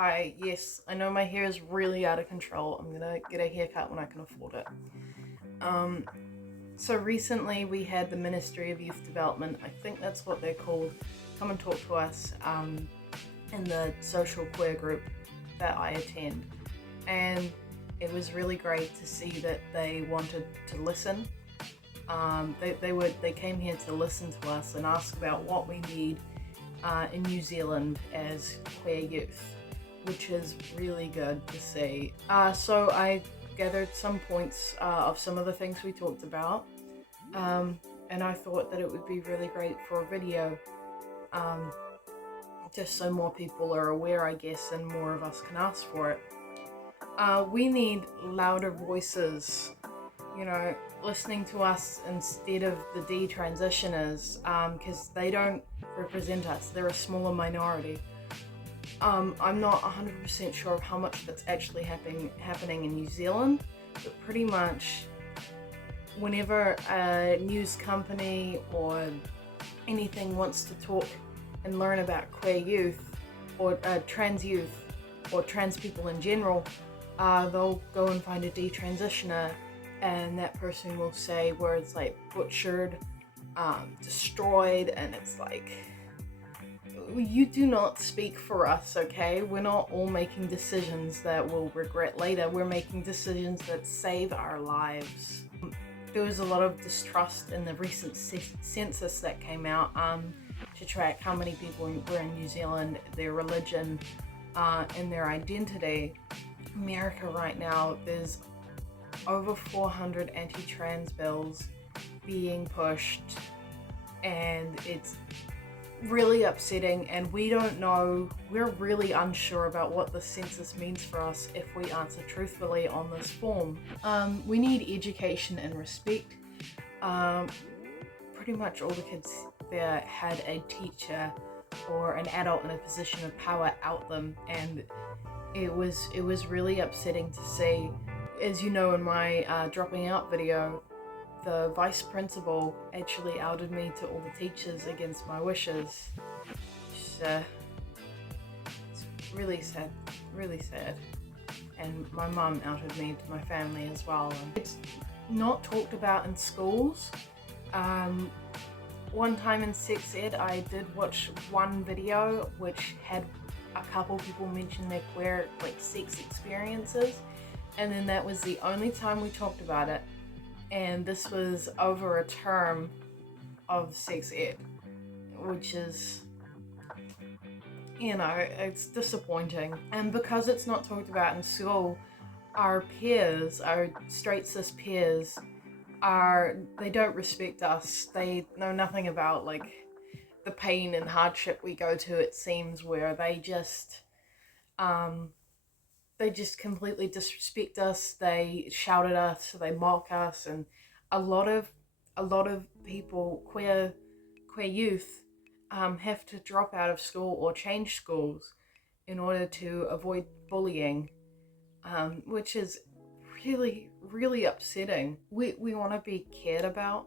Hi, yes, I know my hair is really out of control. I'm gonna get a haircut when I can afford it. So recently we had the Ministry of Youth Development, I think that's what they're called, come and talk to us in the social queer group that I attend. And it was really great to see that they wanted to listen. They came here to listen to us and ask about what we need in New Zealand as queer youth, which is really good to see. So I gathered some points of some of the things we talked about, and I thought that it would be really great for a video, just so more people are aware, I guess, and more of us can ask for it. We need louder voices, listening to us instead of the detransitioners, because they don't represent us. They're a smaller minority. I'm not 100% sure of how much that's actually happening in New Zealand, but pretty much whenever a news company or anything wants to talk and learn about queer youth or trans youth or trans people in general, they'll go and find a detransitioner, and that person will say words like butchered, destroyed, and it's like, you do not speak for us, okay? We're not all making decisions that we'll regret later. We're making decisions that save our lives. There was a lot of distrust in the recent census that came out to track how many people were in New Zealand, their religion, and their identity. America right now, there's over 400 anti-trans bills being pushed, and it's really upsetting, and we're really unsure about what the census means for us if we answer truthfully on this form. We need education and respect. Pretty much all the kids there had a teacher or an adult in a position of power out them, and it was really upsetting to see. As you know, in my dropping out video, the vice principal actually outed me to all the teachers against my wishes. It's really sad, really sad. And my mum outed me to my family as well. It's not talked about in schools. One time in sex ed, I did watch one video which had a couple people mention their queer sex experiences, and then that was the only time we talked about it. And this was over a term of sex ed, which is, it's disappointing. And because it's not talked about in school, our peers, our straight cis peers, they don't respect us. They know nothing about the pain and hardship we go to, it seems, where they just completely disrespect us. They shout at us, they mock us, and a lot of people, queer youth, have to drop out of school or change schools in order to avoid bullying, which is really, really upsetting. We want to be cared about,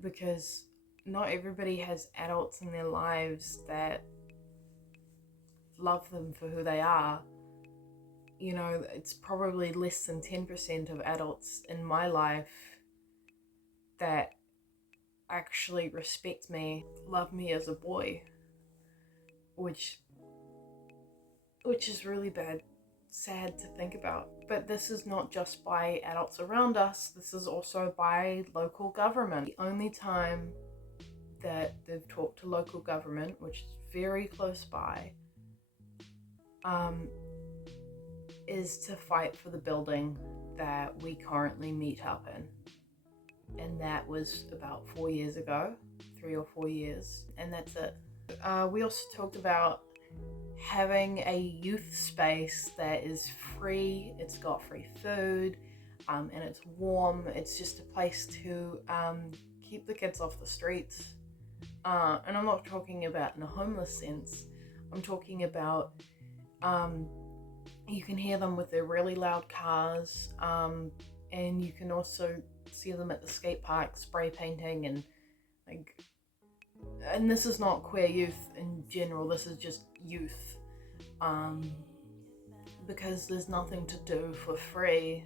because not everybody has adults in their lives that love them for who they are. It's probably less than 10% of adults in my life that actually respect me, love me as a boy, which is really sad to think about. But this is not just by adults around us, this is also by local government. The only time that they've talked to local government, which is very close by, is to fight for the building that we currently meet up in. And that was about 4 years ago, 3 or 4 years, and that's it. We also talked about having a youth space that is free, it's got free food, and it's warm. It's just a place to keep the kids off the streets. And I'm not talking about in a homeless sense. I'm talking about you can hear them with their really loud cars, and you can also see them at the skate park spray painting and and this is not queer youth in general, this is just youth, because there's nothing to do for free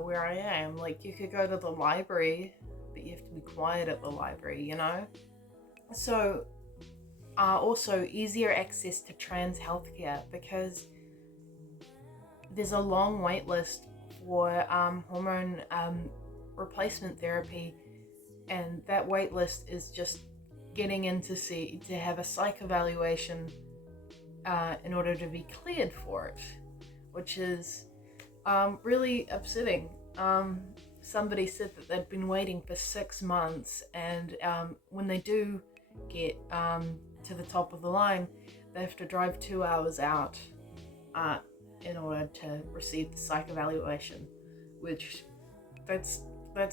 where I am. Like, you could go to the library, but you have to be quiet at the library, you know? So, also easier access to trans healthcare, because there's a long wait list for hormone replacement therapy, and that wait list is just getting in to have a psych evaluation in order to be cleared for it, which is really upsetting. Somebody said that they'd been waiting for 6 months, and when they do get to the top of the line, they have to drive 2 hours out in order to receive the psych evaluation, which that's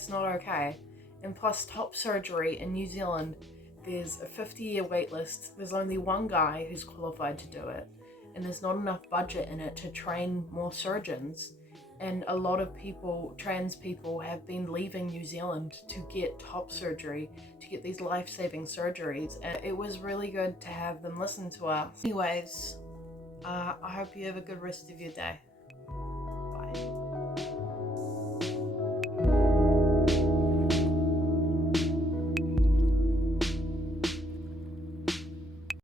not okay. And plus, top surgery in New Zealand, there's a 50-year wait list. There's only one guy who's qualified to do it, and there's not enough budget in it to train more surgeons. And a lot of people, trans people, have been leaving New Zealand to get top surgery, to get these life-saving surgeries, and it was really good to have them listen to us. Anyways, I hope you have a good rest of your day. Bye.